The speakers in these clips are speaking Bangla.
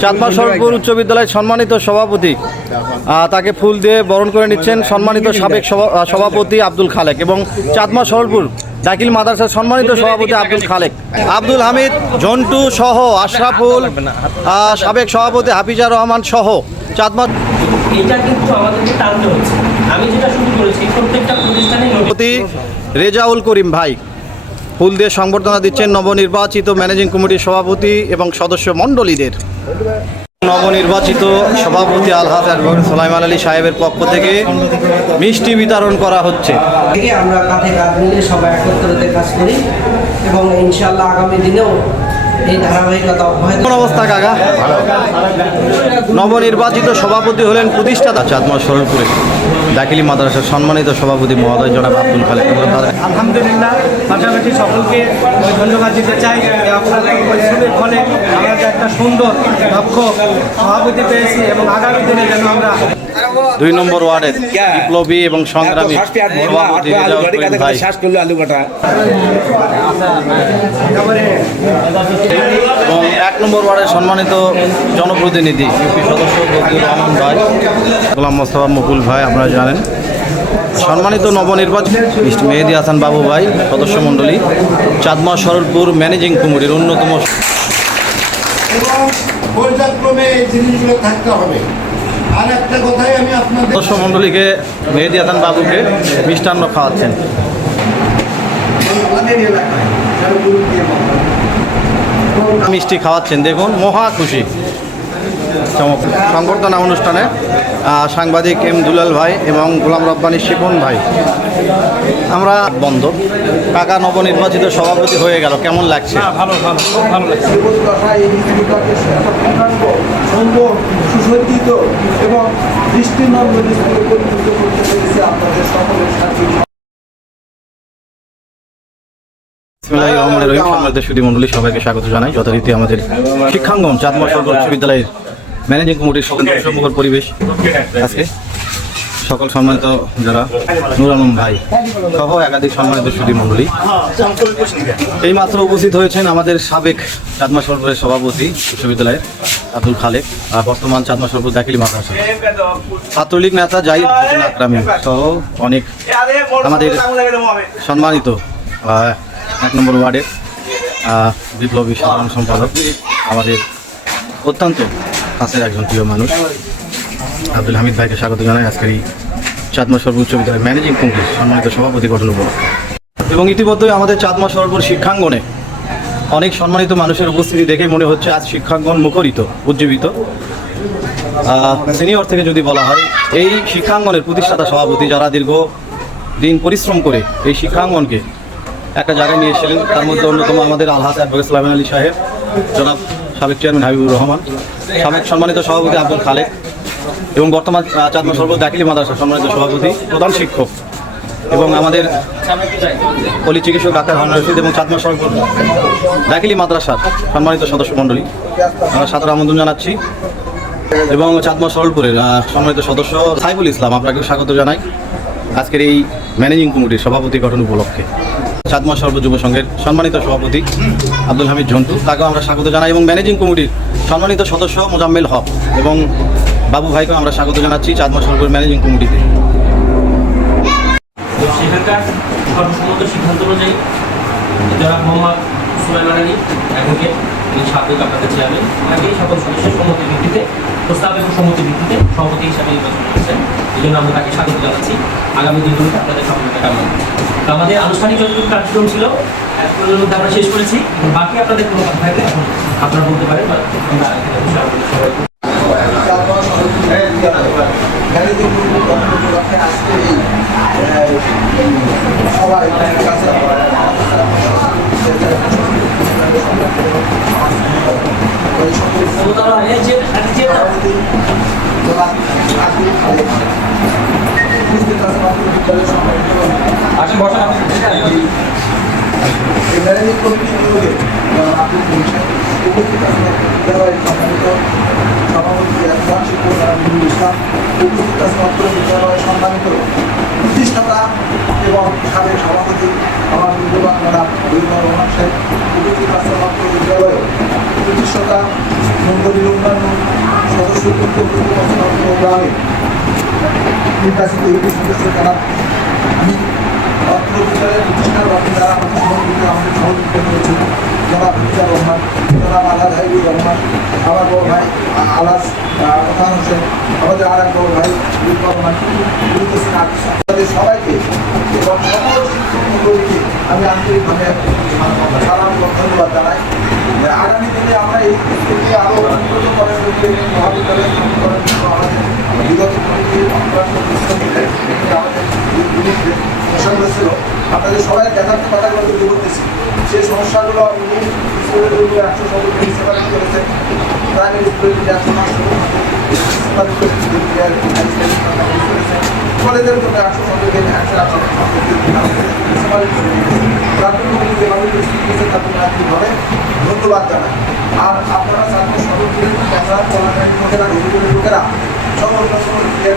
চাঁদমা সরপুর উচ্চ বিদ্যালয়ের সম্মানিত সভাপতি। তাকে ফুল দিয়ে বরণ করে নিচ্ছেন সম্মানিত সাবেক সভা- সভাপতি আব্দুল খালেক এবং চাঁদমা সরপুর দাখিল মাদ্রাসার সম্মানিত সভাপতি আব্দুল খালেক আব্দুল হামিদ জন্টু সহ আশরাফুল সাবেক সভাপতি হাফিজা রহমান সহ চাঁদমা এটা কিন্তু আমাদেরকে টানতে হচ্ছে। আমি যেটা শুরু করেছি প্রত্যেকটা প্রতিষ্ঠানে রেজাউল করিম ভাই। ফুল দিয়ে সংবর্ধনা দিচ্ছেন নবনির্বাচিত ম্যানেজিং কমিটির সভাপতি এবং সদস্য মণ্ডলীদের। নবনির্বাচিত সভাপতি আলহাজ অ্যাডভোকেট সোলাইমান আলী সাহেবের পক্ষ থেকে মিষ্টি বিতরণ করা হচ্ছে। আমরা কাঁধে কাঁধ মিলে সবাই একত্রিত কাজ করি এবং ইনশাআল্লাহ আগামী দিনেও অবস্থা কাকা? নবনির্বাচিত সভাপতি হলেন প্রতিষ্ঠাতা চাঁদমা সরলপুরে দাখিলি মাদ্রাসার সম্মানিত সভাপতি মহোদয় জনাব আব্দুল খালেক। আলহামদুলিল্লাহ পাশাপাশি সকলকে ধন্যবাদ দিতে চাই। যে আপনাদের পরিশ্রমের ফলে আমরা একটা সুন্দর দক্ষ সভাপতি পেয়েছি এবং আগামী দিনে যেন আমরা দুই নম্বর ওয়ার্ডের বিপ্লবী এবং সংগ্রামী সভাপতি এবং এক নম্বর ওয়ার্ডের সম্মানিত জনপ্রতিনিধি ইউপি সদস্য রহমান ভাই গোলাম মোস্তফা মুকুল ভাই আপনারা জানেন সম্মানিত নবনির্বাচিত মিস্টার মেহেদি হাসান বাবু ভাই সদস্য মণ্ডলী চাঁদমা সরলপুর ম্যানেজিং কমিটির অন্যতম সদস্য মণ্ডলীকে মেহেদি হাসান বাবুকে মিষ্টান্ন খাওয়াচ্ছেন। মিষ্টি খাওয়াচ্ছেন দেখুন মহা খুশি। সংবর্ধনা অনুষ্ঠানে সাংবাদিক এম দুলাল ভাই এবং গোলাম রব্বানী শিপন ভাই। আমরা বন্ধ। কাকা নবনির্বাচিত সভাপতি হয়ে গেল। কেমন লাগছে? ভালো ভালো ভালো লাগছে। সুন্দর সুসজ্জিত এবং দৃষ্টিনন্দন পরিণত করতে পেরেছি আপনাদের সকলের সাথে। রহিম। সম্মানিত সুধী মণ্ডলী সবাইকে স্বাগত জানাই। যথারীতি আমাদের শিক্ষাঙ্গন চাঁদমা সরকার উচ্চ বিদ্যালয়ের ম্যানেজিং কমিটির সকল সম্মুখর পরিবেশ আজকে। সকল সম্মানিত যারা নুর আলম ভাই সহ একাধিক সম্মানিত সুধী মণ্ডলী। এই মাত্র উপস্থিত হয়েছেন আমাদের সাবেক চাঁদমা সরকারের সভাপতি বিশ্ববিদ্যালয়ের আব্দুল খালেক আর বর্তমান চাঁদমা সরকার দাখিলি মাদ্রাসা। ছাত্রলীগ নেতা জাহিদ হোসেন আকরামি সহ অনেক আমাদের সম্মানিত এক নম্বর ওয়ার্ডের বিপ্লবী সাধারণ সম্পাদক আমাদের অত্যন্ত কাছের একজন প্রিয় মানুষ। আব্দুল হামিদ ভাইকে স্বাগত জানাই আজকের এই চাঁদমা সর্বোচ্চ বিদ্যালয়ের ম্যানেজিং কমিটির সম্মানিত সভাপতি গঠন উপলক্ষে এবং ইতিমধ্যেই আমাদের চাঁদমা সরোবর শিক্ষাঙ্গনে অনেক সম্মানিত মানুষের উপস্থিতি দেখে মনে হচ্ছে আজ শিক্ষাঙ্গন মুখরিত, উজ্জীবিত। সিনিয়র থেকে যদি বলা হয়, এই শিক্ষাঙ্গনের প্রতিষ্ঠাতা সভাপতি যারা দীর্ঘ দিন পরিশ্রম করে এই শিক্ষাঙ্গনকে একটা জায়গায় নিয়ে এসেছিলেন, তার মধ্যে অন্যতম আমাদের আলহাজ অ্যাডভোকেট সালামান আলী সাহেব। জনাব সাবেক চেয়ারম্যান হাবিবুর রহমান, সাবেক সম্মানিত সভাপতি আব্দুল খালেক এবং বর্তমান চাঁদমা সর্বত দাখিলি মাদ্রাসা সম্মানিত সভাপতি প্রধান শিক্ষক এবং আমাদের পলি চিকিৎসক ডাক্তার হান্নান রশিদ এবং চাঁদমা সরকার দাখিলি মাদ্রাসার সম্মানিত সদস্য মণ্ডলী। আমরা সাদর আমন্ত্রণ জানাচ্ছি এবং চাঁদমা সরলপুরের সম্মানিত সদস্য সাইফুল ইসলাম, আপনাকে স্বাগত জানাই আজকের এই ম্যানেজিং কমিটির সভাপতি গঠন উপলক্ষে। চাঁদমা সর্ব যুব সংঘের সম্মানিত সভাপতি আব্দুল হামিদ ঝন্টু। তাকেও আমরা স্বাগত জানাই এবং ম্যানেজিং কমিটির সম্মানিত সদস্য মোজাম্মেল হক এবং বাবু ভাইকেও আমরা স্বাগত জানাচ্ছি চাঁদমা সর্বের ম্যানেজিং কমিটিতে। সেখানকার সিদ্ধান্ত অনুযায়ী যারা মোহাম্মদ সুলাইমান অ্যাডভোকেট তিনি সাবেক আপনাদের চেয়ারম্যান ওনাকে সকল সদস্যের সম্মতির ভিত্তিতে, প্রস্তাব এবং সম্মতির ভিত্তিতে সভাপতি হিসাবে নির্বাচন করেছেন। এই জন্য আমরা তাকে স্বাগত জানাচ্ছি। আগামী দিনগুলোতে আপনাদের সফলতা কামনা আমাদের আনুষ্ঠানিক যতটুকু কার্যক্রম ছিল মধ্যে আমরা শেষ করেছি। বাকি আপনাদের কোনো কথা থাকলে এখন আপনারা বলতে পারেন বা সবাই সবাই কাছে আপনি আপনি আছেন বিদ্যালয়ের সম্মানিত সভাপতি প্রধান শিক্ষক নজরুল ইসলাম আছেন অত্র বিদ্যালয়ের সম্মানিত প্রতিষ্ঠাতা এবং সাবেক সভাপতি আমার মূল্যবান ম্যাডাম রবীন্দ্র রহমান সাহেব আছেন অত্র বিদ্যালয়ের প্রতিষ্ঠাতা মন্ডলীর অন্যান্য সদস্য গ্রামে নির্বাচিত সদস্য যারা আমি অত্র বিদ্যালয়ের প্রতিষ্ঠার আমাদের সহযোগিতা আমাদের সহযোগিতা করেছেন। জনাব ফিজার রহমান, জনাব আলাদ হাইবুর রহমান আমার ভাই আলাস প্রধান হোসেন আমাদের আর এক ভাই রহমান, গুরুত্ব সিং তাদের সবাইকে এবং সকল শিক্ষক আমি আন্তরিকভাবে ধন্যবাদ জানাই। আগামী দিনে আমরা এই স্কুলকে আরও উন্নত করার জন্য মহাবিদ্যালয় আমাদের বিগত আমাদের ছিল আপনাদের সবাই যথার্থ কথাগুলো তুলে বলতেছি। সেই সমস্যাগুলো উপরে একশো সদস্য সেপারেট করেছেন প্রাইমারি স্কুলের একশো পাঁচ সেপারেট করেছেন কলেজের জন্য একশো সদস্য একশো একশো তাকে আন্তরিকভাবে ধন্যবাদ জানাই। আর আপনারা ছাত্র সদস্য ক্যামেরা চলাকালীন লোকেরা রবিগুলোর লোকেরা সব অন্যান্য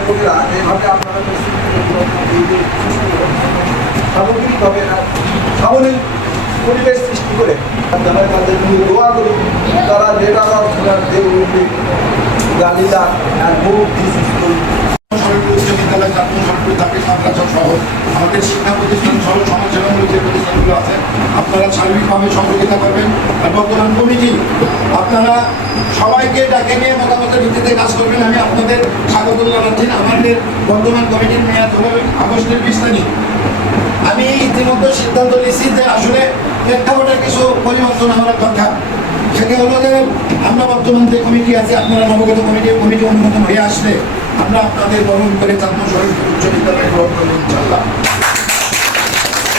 লোকেরা যেভাবে আপনারা সামগ্রিকভাবে সাবলীল পরিবেশ সৃষ্টি করে যারা তাদের দোয়া করি। তারা ডেটা গালিদা অ্যান্ড মুভ দিস স্কুল সরকারি উচ্চ বিদ্যালয় জাতীয় সরকারি চাকরি সহ। আমাদের শিক্ষা প্রতিষ্ঠান সহ সমাজসেবামূলক যে প্রতিষ্ঠানগুলো আছে, আপনারা সার্বিকভাবে সহযোগিতা করবেন আর বর্তমান কমিটি, আপনারা সবাইকে ডাকে নিয়ে মতামতের ভিত্তিতে কাজ করবেন। আমি আপনাদের স্বাগত জানাচ্ছি। আমাদের বর্তমান কমিটির মেয়াদ হলো আগস্টের বিশ তারিখ। আমি ইতিমধ্যে সিদ্ধান্ত নিয়েছি যে আসলে প্রেক্ষাপটের কিছু পরিবর্তন হওয়ার কথা। সেটা হলো যে আমরা বর্তমান যে কমিটি আছে, আপনারা নবগত কমিটি কমিটি অনুমোদন হয়ে আসলে। আমরা আপনাদের বরণ করে চাঁদমা শহীদ উচ্চ বিদ্যালয়ে গ্রহণ করব ইনশাল্লাহ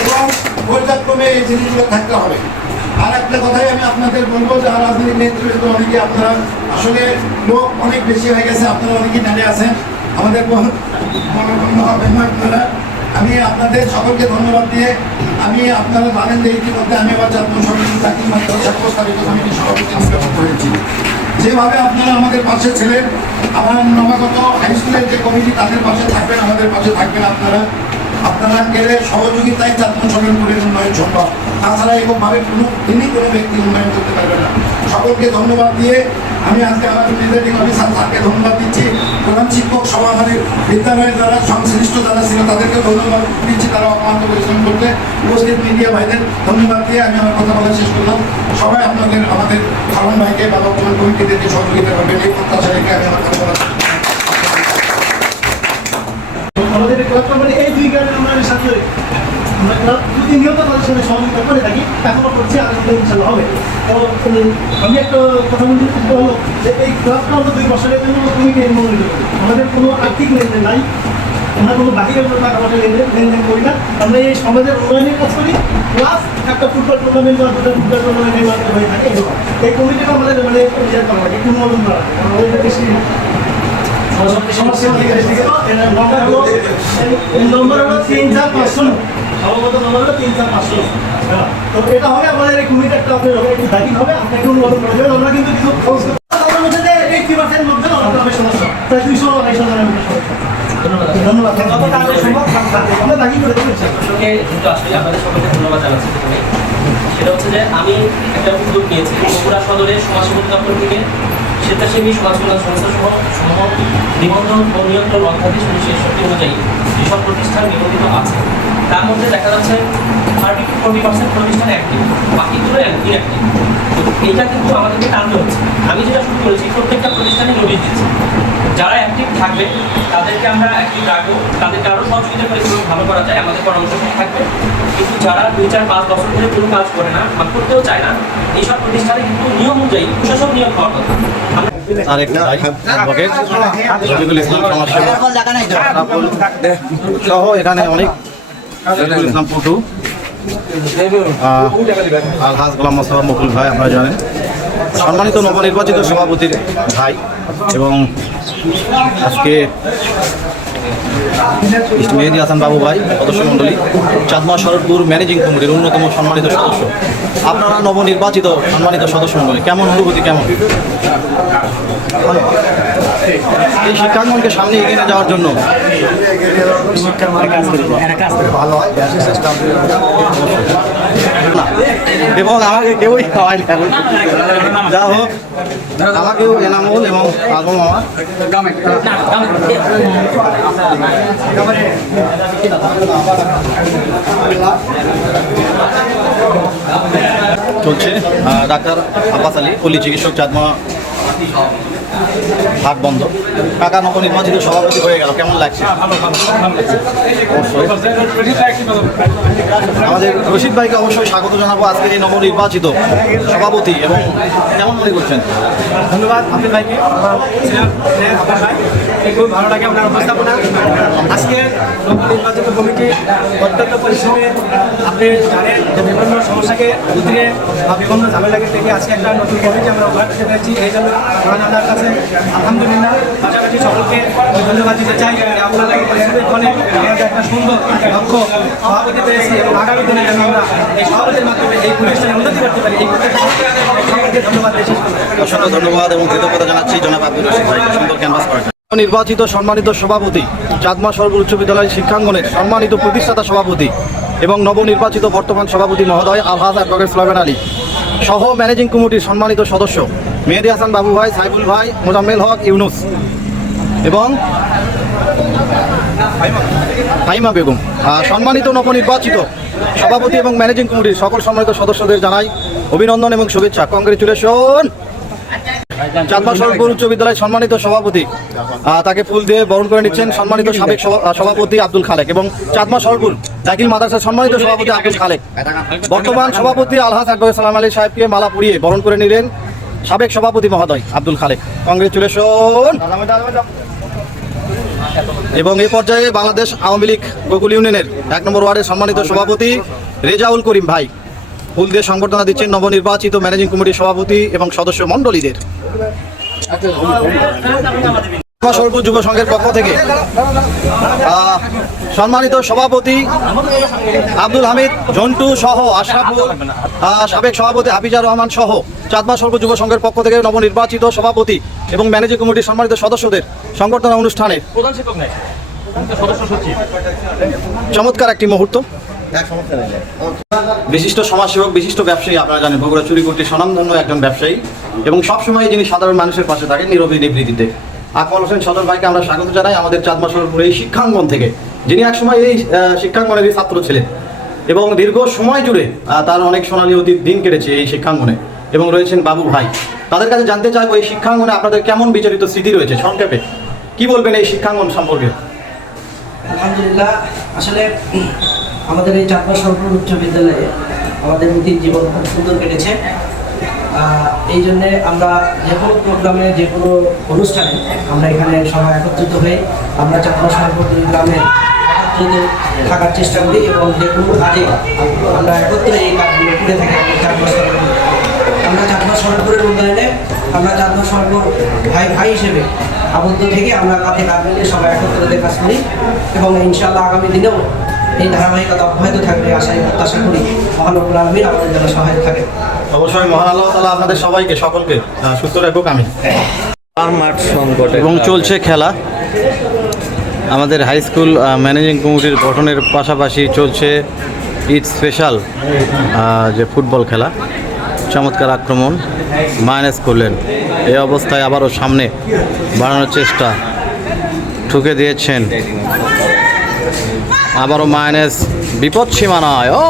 এবং পর্যায়ক্রমে এই জিনিসগুলো থাকতে হবে। আর একটা কথাই আমি আপনাদের বলব যে রাজনৈতিক নেতৃত্ব অনেকে আপনারা আসলে লোক অনেক বেশি হয়ে গেছে, আপনারা অনেকে জানে আছেন। আমাদের গণগণ্য হবেন আপনারা। আমি আপনাদের সকলকে ধন্যবাদ দিয়ে আমি আপনারা জানেন যে ইতিমধ্যে আমি আবার জাতীয় সমিতি চাকরি মাদ্রাসা প্রস্তাবিত কমিটির সভাপতি নির্বাচিত হয়েছি। যেভাবে আপনারা আমাদের পাশে ছিলেন, আমার নবাগত হাই স্কুলের যে কমিটি তাদের পাশে থাকবেন, আমাদের পাশে থাকবেন আপনারা। আপনারা গেলে সহযোগিতায় চাঁদমন সরকারের উন্নয়ন সম্ভব তাছাড়া এরকমভাবে কোনো দিনই কোনো ব্যক্তি উন্নয়ন করতে পারবে না। সকলকে ধন্যবাদ দিয়ে আমি আজকে আমার প্রিজাইডিং অফিসার স্যারকে ধন্যবাদ দিচ্ছি। প্রধান শিক্ষক সভা বিদ্যালয়ের যারা সংশ্লিষ্ট যারা ছিল, তাদেরকে ধন্যবাদ দিচ্ছি। তারা অক্লান্ত পরিশ্রম করতে উপস্থিত মিডিয়া ভাইদের ধন্যবাদ দিয়ে আমি আমার কথা বলা শেষ করলাম। সবাই আপনাদের, আমাদের খালন ভাইকে বা বর্তমান কমিটিদেরকে সহযোগিতা করবেন। এই প্রত্যাশা রেখে আমি আমার কথা বলা। আমাদের এই সাথে, আমরা ক্লাব প্রতিনিয়ত তাদের সঙ্গে সহযোগিতা করে থাকি, এখনও করছি আগামী ইনশাল্লাহ হবে। এবং আমি একটা কথা বলতে সেটা হলো যে এই ক্লাবটা আমরা দুই বছরের জন্য কমিটি মনোনীত করি আমাদের কোনো আর্থিক লেনদেন নাই, আমরা কোনো বাহিরে কোনো টাকা পয়সা লেনদেন লেনদেন করি না। আমরা এই সমাজের উন্নয়নের কাজ করি প্লাস একটা ফুটবল টুর্নামেন্ট বা দুটো ফুটবল টুর্নামেন্ট হয়ে থাকে এই কমিটিটা আমাদের মানে ইয়ে করা একটু করা লাগে। আমাদের সমস্যা নম্বর হলো নম্বর হলো তিন চার পাঁচশো সম্ভবত নম্বর হলো তিন চার পাঁচশো হ্যাঁ, তো এটা হবে আমাদের এই একটা আপনার একটু দায়িত্ব হবে আপনাকে অনুমোদন করে দেবেন আমরা কিন্তু কিছু খরচ ধন্যবাদ। সেটা হচ্ছে যে আমি একটা উদ্যোগ নিয়েছি বগুড়া সদরের সমাজসেবক দপ্তর থেকে স্বেচ্ছাসেবী সমাজ কল্যাণ সংস্থা সহ সহ নিবন্ধন ও নিয়ন্ত্রণ অধ্যাদেশ উনিশশো একষট্টি অনুযায়ী যেসব প্রতিষ্ঠান নিবন্ধিত আছে। তার মধ্যে দেখা যাচ্ছে থার্টি টু ফোর্টি পার্সেন্ট প্রতিষ্ঠান অ্যাক্টিভ বাকিগুলো তো এইটা কিন্তু আমাদেরকে টানতে হচ্ছে। আমি যেটা শুরু করেছি, প্রত্যেকটা প্রতিষ্ঠানে নোটিশ দিচ্ছি। যারা অ্যাক্টিভ থাকবে, তাদেরকে আমরা অ্যাক্টিভ রাখব তাদেরকে আরও সহযোগিতা করে ভালো করা যায়, আমাদের পরামর্শ থাকবে। যারা দুই চার পাঁচ বছর ধরে কোনো কাজ করে না বা করতেও চায় না এইসব প্রতিষ্ঠানে কিন্তু নিয়ম অনুযায়ী প্রশাসক নিয়োগ হওয়ার কথা আমরা আরেকটা ভাই অ্যাডভোকেট রফিকুল ইসলাম সমাজসেবক। সহ এখানে অনেক রফিকুল ইসলাম পুটু আহ, আলহাজ গোলাম মোস্তফা মুকুল ভাই আপনারা জানেন। সম্মানিত নবনির্বাচিত সভাপতির ভাই এবং আজকে মেহেদি হাসান বাবু ভাই সদস্য মণ্ডলী, চাঁদমা শরৎপুর ম্যানেজিং কমিটির অন্যতম সম্মানিত সদস্য। আপনারা নবনির্বাচিত সম্মানিত সদস্য মণ্ডলী, কেমন অনুভূতি, কেমন? এই শিক্ষাঙ্গনকে সামনে এগিয়ে যাওয়ার জন্য এবং আমাকে কেউই খাওয়ায় না। যা হোক। আমাকেও এনামুল এবং আজম আমার। চলছে ডাক্তার আব্বাস আলী পল্লী চিকিৎসক চাঁদমা হাট বন্ধ। কাকা নবনির্বাচিত সভাপতি হয়ে গেল, কেমন লাগছে? আমাদের রশিদ ভাইকে অবশ্যই স্বাগত জানাব আজকে এই নবনির্বাচিত সভাপতি, এবং কেমন মনে করছেন? ধন্যবাদ আপনি ভাইকে। আপনার খুব ভালো লাগে আপনার উপস্থাপনা। আজকে নবনির্বাচিত কমিটি অত্যন্ত পরিশ্রমে। আপনি জানেন যে বিভিন্ন সমস্যাকে উদ্দিনে বা বিভিন্ন ঝামেলাকে থেকে আজকে একটা নতুন কমিটি আমরা উপহার পেরেছি। এই জন্য মহান আল্লাহর আলহামদুলিল্লাহ। পাশাপাশি সকলকে ধন্যবাদ দিতে চাই। পরিশ্রমের আমাদের একটা সুন্দর লক্ষ্য সভাপতি পেয়েছি এবং আগামী দিনে যেন আমরা এই সভাপতির মাধ্যমে এই প্রতিষ্ঠানে উন্নতি করতে পারি এই সকলকে ধন্যবাদ অসংখ্য ধন্যবাদ এবং কৃতজ্ঞতা জানাচ্ছি জনাব আব্দুল রশিদ ভাইকে সুন্দর ক্যানভাস করার নির্বাচিত সম্মানিত সভাপতি চাঁদমা সর্ব উচ্চ বিদ্যালয় শিক্ষাঙ্গনের সম্মানিত প্রতিষ্ঠাতা সভাপতি এবং নবনির্বাচিত বর্তমান সভাপতি মহোদয় আলহাজ অ্যাডভোকেট আলী সহ ম্যানেজিং কমিটির সম্মানিত সদস্য মেহেদি হাসান বাবু ভাই, সাইফুল ভাই, মোজাম্মেল হক, ইউনুস এবং ফাইমা বেগম। সম্মানিত নবনির্বাচিত সভাপতি এবং ম্যানেজিং কমিটির সকল সম্মানিত সদস্যদের জানাই অভিনন্দন এবং শুভেচ্ছা। কংগ্রেচুলেশন! চাঁদমা সরকার উচ্চ বিদ্যালয় সম্মানিত সভাপতি তাকে ফুল দিয়ে বরণ করে নিচ্ছেন সম্মানিত সাবেক সভা- সভাপতি আব্দুল খালেক এবং চাঁদমা সরপুর দাখিল মাদ্রাসার সম্মানিত সভাপতি আব্দুল খালেক। বর্তমান সভাপতি আলহাজ আকবর সালাম আলী সাহেবকে মালা পরিয়ে বরণ করে নিলেন সাবেক সভাপতি মহোদয় আব্দুল খালেক। কংগ্রেচুলেশন! এবং এ পর্যায়ে বাংলাদেশ আওয়ামী লীগ গোকুল ইউনিয়নের এক নম্বর ওয়ার্ডের সম্মানিত সভাপতি রেজাউল করিম ভাই। ফুল দিয়ে সংবর্ধনা দিচ্ছেন নবনির্বাচিত ম্যানেজিং কমিটির সভাপতি এবং সদস্য মণ্ডলীদের। সর্ব যুব সংঘের পক্ষ থেকে সম্মানিত সভাপতি আব্দুল হামিদ জন্টু সহ আশরাফুল সাবেক সভাপতি হাফিজার রহমান সহ চাঁদমা সর্ব যুব সংঘের পক্ষ থেকে নবনির্বাচিত সভাপতি এবং ম্যানেজিং কমিটির সম্মানিত সদস্যদের সংবর্ধনা অনুষ্ঠানে চমৎকার একটি মুহূর্ত। বিশিষ্ট সমাজসেবক বিশিষ্ট ব্যবসায়ী আপনারা জানেন বগুড়া চুরিকুটির স্বনামধন্য একজন ব্যবসায়ী এবং সবসময় যিনি সাধারণ মানুষের পাশে থাকেন নীরবী নিবৃত্তিতে আকমল হোসেন সদর ভাইকে আমরা স্বাগত জানাই আমাদের চাঁদমা সরপুর এই শিক্ষাঙ্গন থেকে যিনি একসময় এই আহ, শিক্ষাঙ্গনেরই ছাত্র ছিলেন। এবং দীর্ঘ সময় জুড়ে তার অনেক সোনালী অতীত দিন কেটেছে এই শিক্ষাঙ্গনে। এবং রয়েছেন বাবু ভাই। তাদের কাছে জানতে চাইব এই শিক্ষাঙ্গনে আপনাদের কেমন বিচারিত স্মৃতি রয়েছে? সংক্ষেপে কি বলবেন এই শিক্ষাঙ্গন সম্পর্কে? আলহামদুলিল্লাহ আসলে আমাদের এই চাঁদমা সরকার উচ্চ বিদ্যালয়ে আমাদের অতীত জীবন খুব সুন্দর কেটেছে। এই জন্যে আমরা যে কোনো প্রোগ্রামে যে কোনো অনুষ্ঠানে আমরা এখানে সবাই একত্রিত হয়ে আমরা চাঁদমা সরকার গ্রামে একত্রিত থাকার চেষ্টা করি এবং যে কোনো কাজে আমরা একত্রে এই কাজগুলো করে থাকি আমরা চাঁদমা সরকারের উন্নয়নে আমরা চাঁদমা সরকার ভাই ভাই হিসেবে আবদ্ধ থেকে আমরা কাঁধে কাঁধ মিলিয়ে সবাই একত্রিত কাজ করি এবং ইনশাআল্লাহ আগামী দিনেও এই ধারাবাহিকতা অব্যাহত থাকবে আশায় প্রত্যাশা করি মহানবুল আলমীর আমাদের যেন সহায়ক থাকে অবশ্যই মহান আল্লাহ তালা আপনাদের সবাইকে সকলকে সুস্থ রাখুক আমি মাঠ সংকটে এবং চলছে খেলা। আমাদের হাই স্কুল ম্যানেজিং কমিটির গঠনের পাশাপাশি চলছে ঈদ স্পেশাল যে ফুটবল খেলা। চমৎকার আক্রমণ মাইনাস করলেন। এই অবস্থায় আবারও সামনে বাড়ানোর চেষ্টা ঠুকে দিয়েছেন আবারও মাইনাস বিপদ সীমানায়। ও